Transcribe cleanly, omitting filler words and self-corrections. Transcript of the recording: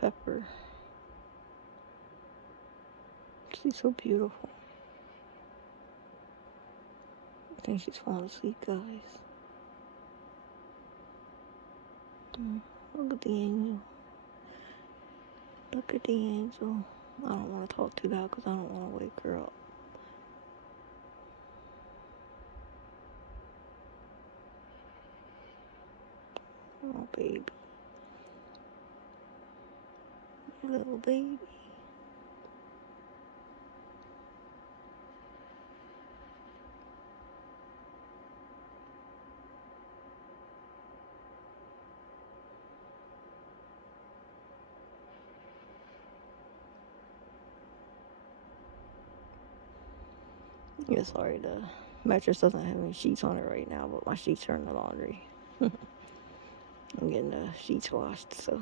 Pepper. She's so beautiful. I think she's falling asleep, guys. Look at the angel. Look at the angel. I don't want to talk too loud because I don't want to wake her up. Oh, baby. Your little baby. Yeah, sorry, the mattress doesn't have any sheets on it right now, but my sheets are in the laundry. I'm getting the sheets washed, so